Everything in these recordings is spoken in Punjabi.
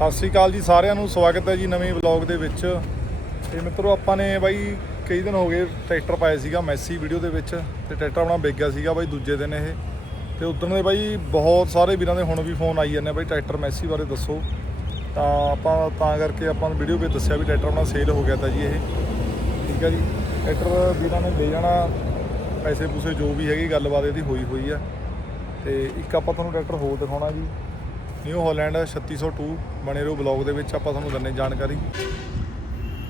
ਸਤਿ ਸ਼੍ਰੀ ਅਕਾਲ ਜੀ ਸਾਰਿਆਂ ਨੂੰ, ਸਵਾਗਤ ਹੈ ਜੀ ਨਵੇਂ ਵਲੌਗ ਦੇ ਵਿੱਚ। ਤੇ ਮਿੱਤਰੋ, ਆਪਾਂ ਨੇ ਬਾਈ ਕਈ ਦਿਨ ਹੋ ਗਏ ਟਰੈਕਟਰ ਪਾਇਆ ਸੀਗਾ, ਮੈਸੀ ਵੀਡੀਓ ਦੇ ਵਿੱਚ, ਤੇ ਟਰੈਕਟਰ ਆਪਣਾ ਵਿਕ ਗਿਆ ਸੀਗਾ ਬਾਈ ਦੂਜੇ ਦਿਨ ਇਹ। ਤੇ ਉਦੋਂ ਦੇ ਬਾਈ ਬਹੁਤ ਸਾਰੇ ਵੀਰਾਂ ਦੇ ਹੁਣ ਵੀ ਫੋਨ ਆਈ ਜਾਂਦੇ ਆ ਬਾਈ ਟਰੈਕਟਰ ਮੈਸੀ ਬਾਰੇ ਦੱਸੋ। ਤਾਂ ਆਪਾਂ ਤਾਂ ਕਰਕੇ ਆਪਾਂ ਨੂੰ ਵੀਡੀਓ ਵਿੱਚ ਦੱਸਿਆ ਵੀ ਟਰੈਕਟਰ ਆਪਣਾ ਸੇਲ ਹੋ ਗਿਆ ਤਾਂ ਜੀ ਇਹ। ਠੀਕ ਹੈ ਜੀ, ਟਰੈਕਟਰ ਵੀਰਾਂ ਨੇ ਲੈ ਜਾਣਾ ਪੈਸੇ ਪੂਸੇ ਜੋ ਵੀ ਹੈਗੀ, ਗੱਲਬਾਤ ਇਹਦੀ ਹੋਈ ਹੋਈ ਆ। ਤੇ ਇੱਕ ਆਪਾਂ ਤੁਹਾਨੂੰ ਟਰੈਕਟਰ ਹੋਰ ਦਿਖਾਉਣਾ ਜੀ। ਨਿਊ ਹਾਲੈਂਡ 3602 ਬਣੇ ਰਹੋ ਬਲੌਗ ਦੇ ਵਿੱਚ, ਆਪਾਂ ਤੁਹਾਨੂੰ ਦੰਨੇ ਜਾਣਕਾਰੀ।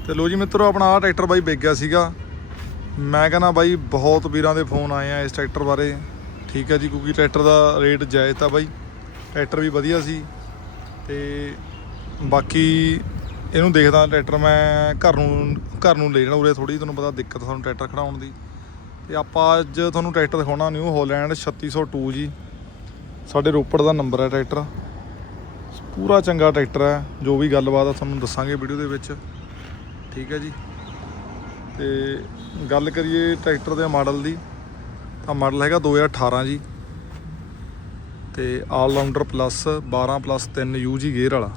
ਤੇ ਲੋ ਜੀ ਮਿੱਤਰੋ, ਆਪਣਾ ਆਹ ਟਰੈਕਟਰ ਬਾਈ ਵਿਕ ਗਿਆ ਸੀਗਾ। ਮੈਂ ਕਹਿੰਦਾ ਬਾਈ, ਬਹੁਤ ਵੀਰਾਂ ਦੇ ਫੋਨ ਆਏ ਆ ਇਸ ਟਰੈਕਟਰ ਬਾਰੇ। ਠੀਕ ਹੈ ਜੀ, ਕਿਉਂਕਿ ਟਰੈਕਟਰ ਦਾ ਰੇਟ ਜਾਇਜ਼ ਤਾਂ ਬਾਈ, ਟਰੈਕਟਰ ਵੀ ਵਧੀਆ ਸੀ। ਤੇ ਬਾਕੀ ਇਹਨੂੰ ਦੇਖਦਾ ਟਰੈਕਟਰ ਮੈਂ ਘਰ ਨੂੰ ਘਰ ਨੂੰ ਲੈ ਜਾਣਾ ਉਰੇ ਥੋੜੀ ਤੁਹਾਨੂੰ ਪਤਾ ਦਿੱਕਤ ਤੁਹਾਨੂੰ ਟਰੈਕਟਰ ਖੜਾਉਣ ਦੀ। ਤੇ ਆਪਾਂ ਅੱਜ ਤੁਹਾਨੂੰ ਟਰੈਕਟਰ ਦਿਖਾਉਣਾ, ਨਿਊ ਹਾਲੈਂਡ 3602 ਜੀ। ਸਾਡੇ ਰੋਪੜ ਦਾ ਨੰਬਰ ਹੈ ਟਰੈਕਟਰ। ਪੂਰਾ ਚੰਗਾ ਟਰੈਕਟਰ ਹੈ, ਜੋ ਵੀ ਗੱਲਬਾਤ ਆ ਤੁਹਾਨੂੰ ਦੱਸਾਂਗੇ ਵੀਡੀਓ ਦੇ ਵਿੱਚ। ਠੀਕ ਹੈ ਜੀ। ਤੇ ਗੱਲ ਕਰੀਏ ਟਰੈਕਟਰ ਦੇ ਮਾਡਲ ਦੀ, ਤਾਂ ਮਾਡਲ ਹੈਗਾ 2018 ਜੀ। ਤੇ ਆਲ ਰਾਊਂਡਰ ਪਲੱਸ 12 ਪਲੱਸ 3 ਯੂਜੀ ਗੇਅਰ ਵਾਲਾ।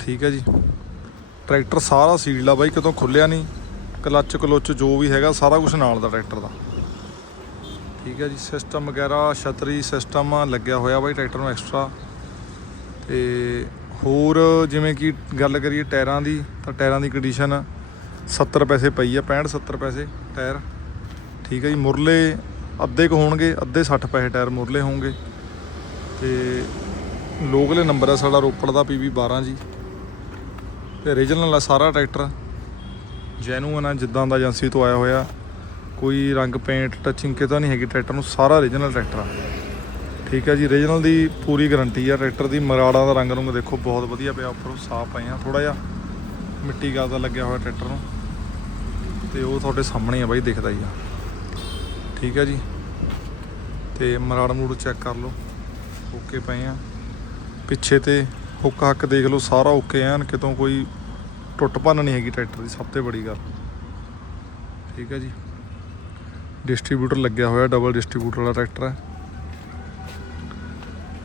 ਠੀਕ ਹੈ ਜੀ। ਟਰੈਕਟਰ ਸਾਰਾ ਸੀਲ ਆ ਬਾਈ, ਕਿਤੋਂ ਖੁੱਲਿਆ ਨਹੀਂ। ਕਲੱਚ ਕਲੁੱਚ ਜੋ ਵੀ ਹੈਗਾ, ਸਾਰਾ ਕੁਝ ਨਾਲ ਦਾ ਟਰੈਕਟਰ ਦਾ। ਠੀਕ ਹੈ ਜੀ। ਸਿਸਟਮ ਵਗੈਰਾ, ਛਤਰੀ ਸਿਸਟਮ ਲੱਗਿਆ ਹੋਇਆ ਬਾਈ ਟਰੈਕਟਰ ਨੂੰ ਐਕਸਟਰਾ ਤੇ ਹੋਰ ਜਿਵੇਂ ਕਿ ਗੱਲ ਕਰੀਏ ਟਾਇਰਾਂ ਦੀ, ਤਾਂ ਟਾਇਰਾਂ ਦੀ ਕੰਡੀਸ਼ਨ 70 ਪੈਸੇ ਪਈ ਆ 65 70 ਪੈਸੇ ਟਾਇਰ। ਠੀਕ ਹੈ ਜੀ, ਮੁਰਲੇ ਅੱਧੇ ਕੁ ਹੋਣਗੇ, ਅੱਧੇ 60 ਪੈਸੇ ਟਾਇਰ ਮੁਰਲੇ ਹੋਣਗੇ। ਤੇ ਲੋਕਲੇ ਨੰਬਰ ਹੈ ਸਾਡਾ ਰੋਪੜ ਦਾ PB 12 ਜੀ। ਤੇ ਰੀਜਨਲ ਆ ਸਾਰਾ ਟਰੈਕਟਰ। ਜੈਨੂਅਨ ਆ, ਜਿੱਦਾਂ ਦਾ ਏਜੰਸੀ ਤੋਂ ਆਇਆ ਹੋਇਆ। ਕੋਈ ਰੰਗ ਪੇਂਟ ਟੱਚਿੰਗ ਕਿਤਾ ਨਹੀਂ ਹੈਗੀ, ਟਰੈਕਟਰ ਨੂੰ ਸਾਰਾ ਰੀਜਨਲ ਟਰੈਕਟਰ ਆ। ਠੀਕ ਹੈ ਜੀ ਰੀਜਨਲ ਦੀ ਪੂਰੀ ਗਾਰੰਟੀ ਆ ਟਰੈਕਟਰ ਦੀ ਮਰਾੜਾਂ ਦਾ ਰੰਗ ਰੁੰਗ ਦੇਖੋ, ਬਹੁਤ ਵਧੀਆ ਪਿਆ, ਉੱਪਰੋਂ ਸਾਫ਼ ਪਏ ਆ ਥੋੜਾ ਜਿਹਾ ਮਿੱਟੀ ਗਾਦਾ ਲੱਗਿਆ ਹੋਇਆ ਟਰੈਕਟਰ ਨੂੰ। ਤੇ ਉਹ ਤੁਹਾਡੇ ਸਾਹਮਣੇ ਆ ਬਾਈ, ਦਿਖਦਾ ਹੀ ਆ। ਠੀਕ ਹੈ ਜੀ, ਤੇ ਮਰਾੜ ਮੂੜ ਚੈੱਕ ਕਰ ਲਓ, ਓਕੇ ਪਏ ਆ। ਪਿੱਛੇ ਤੇ ਹੁੱਕ ਹੱਕ ਦੇਖ ਲਓ, ਸਾਰਾ ਓਕੇ ਐਨ ਕਿਤੋਂ ਕੋਈ ਟੁੱਟ ਭੰਨ ਨਹੀਂ ਹੈਗੀ ਟਰੈਕਟਰ ਦੀ, ਸਭ ਤੋਂ ਬੜੀ ਗੱਲ। ਠੀਕ ਹੈ ਜੀ ਡਿਸਟ੍ਰੀਬਿਊਟਰ ਲੱਗਿਆ ਹੋਇਆ ਡਬਲ ਡਿਸਟ੍ਰੀਬਿਊਟਰ ਵਾਲਾ ਟਰੈਕਟਰ ਹੈ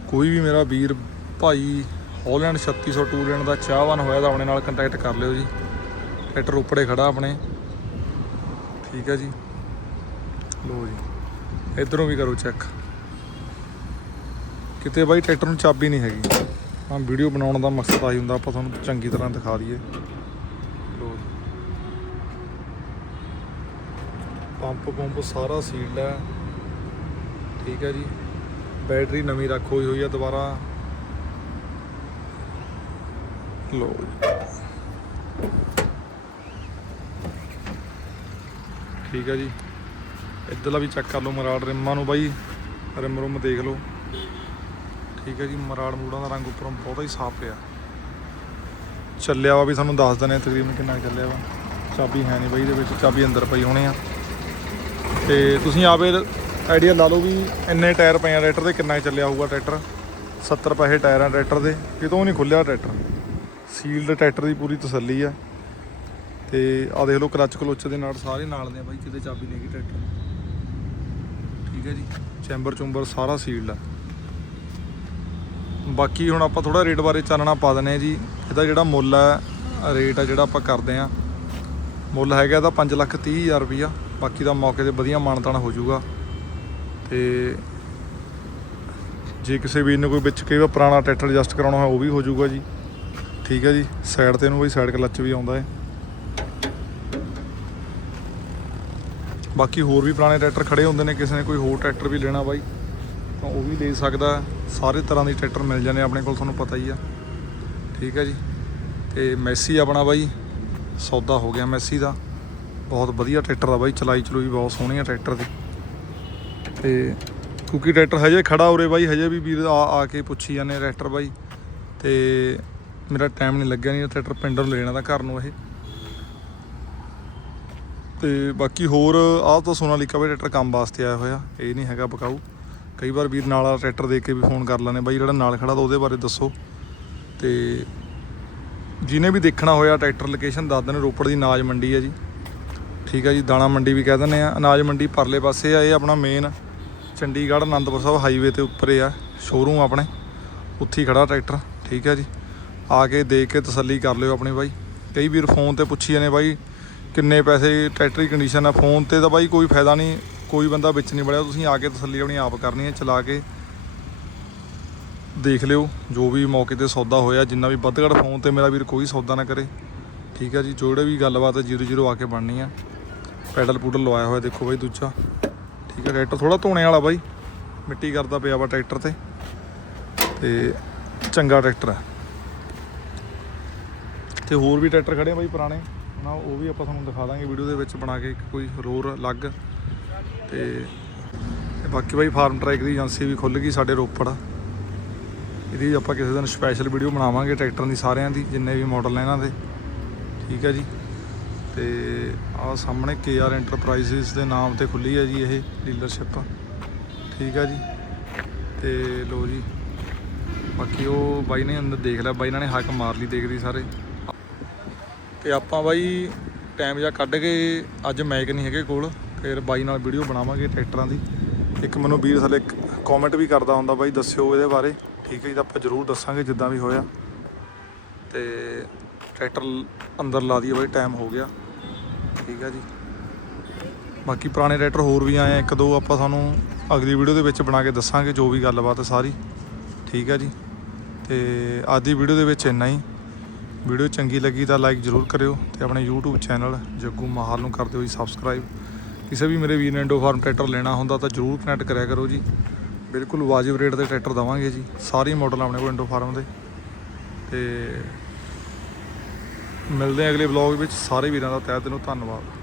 ਕੋਈ ਵੀ ਮੇਰਾ ਵੀਰ ਭਾਈ ਹਾਲੈਂਡ 3602 ਲੈਣ ਦਾ ਚਾਹਵਾਨ ਹੋਇਆ ਤਾਂ ਆਪਣੇ ਨਾਲ ਕੰਟੈਕਟ ਕਰ ਲਿਓ ਜੀ। ਟਰੈਕਟਰ ਉੱਪਰੇ ਖੜਾ ਆਪਣੇ। ਠੀਕ ਹੈ ਜੀ। ਲੋ ਜੀ। ਇਧਰੋਂ ਵੀ ਕਰੋ ਚੈੱਕ ਕਿਤੇ ਬਾਈ ਟਰੈਕਟਰ ਨੂੰ ਚਾਬੀ ਨਹੀਂ ਹੈਗੀ। ਹਾਂ ਵੀਡੀਓ ਬਣਾਉਣ ਦਾ ਮਕਸਦ ਆਹੀ ਹੁੰਦਾ, ਆਪਾਂ ਤੁਹਾਨੂੰ ਚੰਗੀ ਤਰ੍ਹਾਂ ਦਿਖਾ ਦਈਏ। ਲੋ ਜੀ। ਪੰਪ ਪੰਪ ਸਾਰਾ ਸੀਲਡ ਹੈ ਠੀਕ ਹੈ ਜੀ। ਬੈਟਰੀ ਨਵੀਂ ਰੱਖ ਹੋਈ ਹੋਈ ਆ ਦੁਬਾਰਾ। ਲੋ ਜੀ। ਠੀਕ ਹੈ ਜੀ। ਇੱਧਰਲਾ ਵੀ ਚੈੱਕ ਕਰ ਲਓ ਮਰਾੜ ਰਿਮਾਂ ਨੂੰ ਬਾਈ। ਰਿਮ ਰੁਮ ਦੇਖ ਲਓ। ਠੀਕ ਹੈ ਜੀ, ਮਰਾੜ ਮੂੜਾਂ ਦਾ ਰੰਗ ਉੱਪਰੋਂ ਬਹੁਤਾ ਹੀ ਸਾਫ਼ ਪਿਆ। ਚੱਲਿਆ ਵਾ ਵੀ ਸਾਨੂੰ ਦੱਸ ਦਨੇ ਤਕਰੀਬਨ ਕਿੰਨਾ ਕੁ ਚੱਲਿਆ ਵਾ। ਚਾਬੀ ਹੈ ਨਹੀਂ ਬਾਈ ਇਹਦੇ ਵਿੱਚ, ਚਾਬੀ ਅੰਦਰ ਪਈ ਹੋਣੀ ਆ। ਤੇ ਤੁਸੀਂ ਆਪੇ ਆਈਡੀਆ ਲਾ ਲਓ ਵੀ ਇੰਨੇ ਟਾਇਰ ਪਏ ਆ ਟਰੈਕਟਰ ਦੇ, ਕਿੰਨਾ ਕੁ ਚੱਲਿਆ ਹੋਊਗਾ ਟਰੈਕਟਰ? 70 ਪੈਸੇ ਟਾਇਰ ਆ ਟਰੈਕਟਰ ਦੇ, ਕਿਤੋਂ ਨਹੀਂ ਖੁੱਲਿਆ ਟਰੈਕਟਰ। ਸੀਲਡ ਟਰੈਕਟਰ ਦੀ ਪੂਰੀ ਤਸੱਲੀ ਆ। ਤੇ ਆ ਦੇਖ ਲਓ ਕਲਚ ਕਲੋਚ ਦੇ ਨਾਲ, ਸਾਰੇ ਨਾਲ ਨੇ ਬਾਈ, ਕਿਤੇ ਚਾਬੀ ਨਹੀਂ ਹੈਗੀ ਟਰੈਕਟਰ ਠੀਕ ਹੈ ਜੀ ਚੈਂਬਰ ਚੁੰਬਰ ਸਾਰਾ ਸੀਲਡ ਆ। ਬਾਕੀ ਹੁਣ ਆਪਾਂ ਥੋੜਾ ਰੇਟ ਬਾਰੇ ਚਾਨਣਾ ਪਾ ਦਨੇ ਆ ਜੀ। ਇਹਦਾ ਜਿਹੜਾ ਮੁੱਲ ਹੈ ਰੇਟ ਆ ਜਿਹੜਾ ਆਪਾਂ ਕਰਦੇ ਆ ਮੁੱਲ ਹੈਗਾ ਇਹਦਾ 5 ਲੱਖ 30 ਹਜ਼ਾਰ ਰੁਪਈਆ। ਬਾਕੀ ਦਾ ਮੌਕੇ ਤੇ ਵਧੀਆ ਮਾਨਤਾਨ ਹੋ ਜਾਊਗਾ। ਤੇ ਜੇ ਕਿਸੇ ਵੀਰ ਨੂੰ ਕੋਈ ਵਿੱਚ ਕਈ ਵਾਰ ਪੁਰਾਣਾ ਟਰੈਕਟਰ ਐਡਜਸਟ ਕਰਾਉਣਾ ਹੋਇਆ, ਉਹ ਵੀ ਹੋ ਜਾਊਗਾ ਜੀ। ਠੀਕ ਹੈ ਜੀ ਸਾਈਡ ਤੇ ਇਹਨੂੰ ਬਈ ਸਾਈਡ ਕਲੱਚ ਵੀ ਆਉਂਦਾ ਹੈ। ਬਾਕੀ ਹੋਰ ਵੀ ਪੁਰਾਣੇ ਟਰੈਕਟਰ ਖੜੇ ਹੁੰਦੇ ਨੇ, ਕਿਸੇ ਨੇ ਕੋਈ ਹੋਰ ਟਰੈਕਟਰ ਵੀ ਲੈਣਾ ਬਾਈ, ਤਾਂ ਉਹ ਵੀ ਲੈ ਸਕਦਾ। ਸਾਰੇ ਤਰ੍ਹਾਂ ਦੇ ਟਰੈਕਟਰ ਮਿਲ ਜਾਂਦੇ ਆਪਣੇ ਕੋਲ ਤੁਹਾਨੂੰ ਪਤਾ ਹੀ ਆ। ਠੀਕ ਹੈ ਜੀ, ਤੇ ਮੈਸੀ ਆਪਣਾ ਬਾਈ, ਸੌਦਾ ਹੋ ਗਿਆ ਮੈਸੀ ਦਾ। ਬਹੁਤ ਵਧੀਆ ਟਰੈਕਟਰ ਆ ਬਾਈ ਚਲਾਈ ਚਲੂਈ ਬਹੁਤ ਸੋਹਣੀ ਆ ਟਰੈਕਟਰ ਦੀ ਤੇ ਕਿਉਂਕਿ ਟਰੈਕਟਰ ਹਜੇ ਖੜਾ ਉਰੇ ਬਾਈ, ਹਜੇ ਵੀ ਵੀਰ ਆ ਆ ਕੇ ਪੁੱਛੀ ਜਾਂਦੇ ਟਰੈਕਟਰ ਬਾਈ। ਤੇ ਮੇਰਾ ਟਾਈਮ ਨਹੀਂ ਲੱਗਿਆ ਨਹੀਂ ਟਰੈਕਟਰ ਪਿੰਡ ਨੂੰ ਲੈਣਾ ਤਾਂ ਘਰ ਨੂੰ ਇਹ। ਤੇ ਬਾਕੀ ਹੋਰ, ਆਹ ਤਾਂ ਸੋਨਾਲੀਕਾ ਵੀ ਟਰੈਕਟਰ ਕੰਮ ਵਾਸਤੇ ਆਇਆ ਹੋਇਆ, ਇਹ ਨਹੀਂ ਹੈਗਾ ਬਕਾਊ ਕਈ ਵਾਰ ਵੀਰ ਨਾਲ ਵਾਲਾ ਟਰੈਕਟਰ ਦੇ ਕੇ ਵੀ ਫੋਨ ਕਰ ਲੈਂਦੇ ਬਾਈ ਜਿਹੜਾ ਨਾਲ ਖੜਾ ਤਾਂ ਉਹਦੇ ਬਾਰੇ ਦੱਸੋ। ਤੇ ਜਿਹਨੇ ਵੀ ਦੇਖਣਾ ਹੋਇਆ ਟਰੈਕਟਰ ਲੋਕੇਸ਼ਨ ਦੱਸ ਦੇਣ, ਰੋਪੜ ਦੀ ਅਨਾਜ ਮੰਡੀ ਹੈ ਜੀ। ਠੀਕ ਹੈ ਜੀ, ਦਾਣਾ ਮੰਡੀ ਵੀ ਕਹਿ ਦਿੰਦੇ ਆ। ਅਨਾਜ ਮੰਡੀ ਪਰਲੇ ਪਾਸੇ ਆ, ਇਹ ਆਪਣਾ ਮੇਨ ਚੰਡੀਗੜ੍ਹ ਆਨੰਦਪੁਰ ਸਾਹਿਬ ਹਾਈਵੇ ਤੇ ਉੱਪਰ ਆ ਸ਼ੋਰੂਮ ਆਪਣੇ। ਉੱਥੇ ਹੀ ਖੜਾ ਟਰੈਕਟਰ ਠੀਕ ਹੈ ਜੀ। ਆ ਕੇ ਦੇਖ ਕੇ ਤਸੱਲੀ ਕਰ ਲਿਓ ਆਪਣੇ ਬਾਈ। ਕਈ ਵੀਰ ਫੋਨ ਤੇ ਪੁੱਛੀ ਜਾਂਦੇ ਬਾਈ, ਕਿੰਨੇ ਪੈਸੇ ਟਰੈਕਟਰ ਦੀ ਕੰਡੀਸ਼ਨ ਆ। ਫੋਨ ਤੇ ਤਾਂ ਬਾਈ ਕੋਈ ਫਾਇਦਾ ਨਹੀਂ, ਕੋਈ ਬੰਦਾ ਵਿੱਚ ਨਹੀਂ ਵੜਿਆ। ਤੁਸੀਂ ਆ ਕੇ ਤਸੱਲੀ ਆਪਣੀ ਆਪ ਕਰਨੀ ਹੈ, ਚਲਾ ਕੇ ਦੇਖ ਲਿਓ। ਜੋ ਵੀ ਮੌਕੇ ਤੇ ਸੌਦਾ ਹੋਇਆ, ਜਿੰਨਾ ਵੀ ਵੱਧ ਫੋਨ ਤੇ ਮੇਰਾ ਵੀਰ ਕੋਈ ਸੌਦਾ ਨਾ ਕਰੇ। ਠੀਕ ਹੈ ਜੀ ਜਿਹੜੇ ਵੀ ਗੱਲਬਾਤ ਜੀਰੋ ਜੀਰੋ ਆ ਕੇ ਬਣਨੀ ਆ। ਪੈਡਲ ਪੂਡਲ ਲਵਾਇਆ ਹੋਇਆ, ਦੇਖੋ ਬਾਈ ਦੂਜਾ। ਠੀਕ ਹੈ ਟਰੈਕਟਰ ਥੋੜਾ ਧੋਣੇ ਵਾਲਾ ਬਾਈ। ਮਿੱਟੀ ਕਰਦਾ ਪਿਆ ਵਾ ਟਰੈਕਟਰ ਤੇ। ਤੇ ਚੰਗਾ ਟਰੈਕਟਰ ਹੈ। ਤੇ ਹੋਰ ਵੀ ਟਰੈਕਟਰ ਖੜੇ ਆ ਬਾਈ ਪੁਰਾਣੇ। ਨਾ, ਉਹ ਵੀ ਆਪਾਂ ਤੁਹਾਨੂੰ ਦਿਖਾ ਦਾਂਗੇ ਵੀਡੀਓ ਦੇ ਵਿੱਚ ਬਣਾ ਕੇ, ਇੱਕ ਕੋਈ ਰੋਰ ਅਲੱਗ। ਤੇ ਤੇ ਬਾਕੀ ਬਾਈ ਫਾਰਮ ਟਰੈਕ ਦੀ ਏਜੰਸੀ ਵੀ ਖੁੱਲ ਗਈ ਸਾਡੇ ਰੋਪੜ। ਇਹਦੀ ਆਪਾਂ ਕਿਸੇ ਦਿਨ ਸਪੈਸ਼ਲ ਵੀਡੀਓ ਬਣਾਵਾਂਗੇ ਟਰੈਕਟਰਾਂ ਦੀ ਸਾਰਿਆਂ ਦੀ, ਜਿੰਨੇ ਵੀ ਮਾਡਲ ਨੇ ਇਹਨਾਂ ਦੇ। ਠੀਕ ਹੈ ਜੀ। ਤੇ ਆਹ ਸਾਹਮਣੇ KR ਐਂਟਰਪ੍ਰਾਈਜ਼ਸ ਦੇ ਨਾਮ ਤੇ ਖੁੱਲੀ ਹੈ ਜੀ ਇਹ ਡੀਲਰਸ਼ਿਪ ਠੀਕ ਆ ਜੀ। ਤੇ ਲੋ ਜੀ। ਬਾਕੀ ਉਹ ਬਾਈ ਨੇ ਅੰਦਰ ਦੇਖ ਲਿਆ। ਬਾਈ ਇਹਨਾਂ ਨੇ ਹੱਕ ਮਾਰ ਲਈ ਦੇਖਦੀ ਸਾਰੇ। ਤੇ ਆਪਾਂ ਬਾਈ ਟਾਈਮ ਜਾਂ ਕੱਢ ਕੇ ਅੱਜ ਮੈਕ ਨਹੀਂ ਹੈਗੇ ਕੋਲ। ਫਿਰ ਬਾਈ ਨਾਲ ਵੀਡੀਓ ਬਣਾਵਾਂਗੇ ਟਰੈਕਟਰਾਂ ਦੀ। ਇੱਕ ਮੈਨੂੰ ਵੀਰ ਥੱਲੇ ਕਮੈਂਟ ਵੀ ਕਰਦਾ ਹੁੰਦਾ ਬਾਈ, ਦੱਸਿਓ ਇਹਦੇ ਬਾਰੇ। ਠੀਕ ਹੈ ਜੀ, ਤਾਂ ਆਪਾਂ ਜ਼ਰੂਰ ਦੱਸਾਂਗੇ ਜਿੱਦਾਂ ਵੀ ਹੋਇਆ। ਤੇ ਟਰੈਕਟਰ ਅੰਦਰ ਲਾ ਦਈਏ ਬਾਈ ਟਾਈਮ ਹੋ ਗਿਆ। ਠੀਕ ਹੈ ਜੀ। ਬਾਕੀ ਪੁਰਾਣੇ ਟਰੈਕਟਰ ਹੋਰ ਵੀ ਆਏ ਇੱਕ ਦੋ ਆਪਾਂ ਸਾਨੂੰ ਅਗਲੀ ਵੀਡੀਓ ਦੇ ਵਿੱਚ ਬਣਾ ਕੇ ਦੱਸਾਂਗੇ, ਜੋ ਵੀ ਗੱਲਬਾਤ ਸਾਰੀ। ਠੀਕ ਹੈ ਜੀ। ਤੇ ਅੱਜ ਦੀ ਵੀਡੀਓ ਦੇ ਵਿੱਚ ਇੰਨਾ ਹੀ। ਵੀਡੀਓ ਚੰਗੀ ਲੱਗੀ ਤਾਂ ਲਾਈਕ ਜ਼ਰੂਰ ਕਰਿਓ ਤੇ ਆਪਣੇ YouTube ਚੈਨਲ ਜੱਗੂ ਮਾਹਲ ਨੂੰ ਕਰ ਦਿਓ ਜੀ ਸਬਸਕ੍ਰਾਈਬ ਕਿਸੇ ਵੀ ਮੇਰੇ ਵੀਰ ਨੇ ਇੰਡੋ ਫਾਰਮ ਟਰੈਕਟਰ ਲੈਣਾ ਹੁੰਦਾ ਤਾਂ ਜ਼ਰੂਰ ਕਨੈਕਟ ਕਰਿਆ ਕਰੋ ਜੀ। ਬਿਲਕੁਲ ਵਾਜਿਬ ਰੇਟ ਦੇ ਟਰੈਕਟਰ ਦਵਾਂਗੇ ਜੀ। ਸਾਰੇ ਮਾਡਲ ਆਪਣੇ ਕੋਲ ਇੰਡੋ ਫਾਰਮ ਦੇ। ਤੇ ਮਿਲਦੇ ਹਾਂ ਅਗਲੇ ਵਲੌਗ ਵਿੱਚ। ਸਾਰੇ ਵੀਰਾਂ ਦਾ ਤਹਿ ਦਿਲੋਂ ਧੰਨਵਾਦ।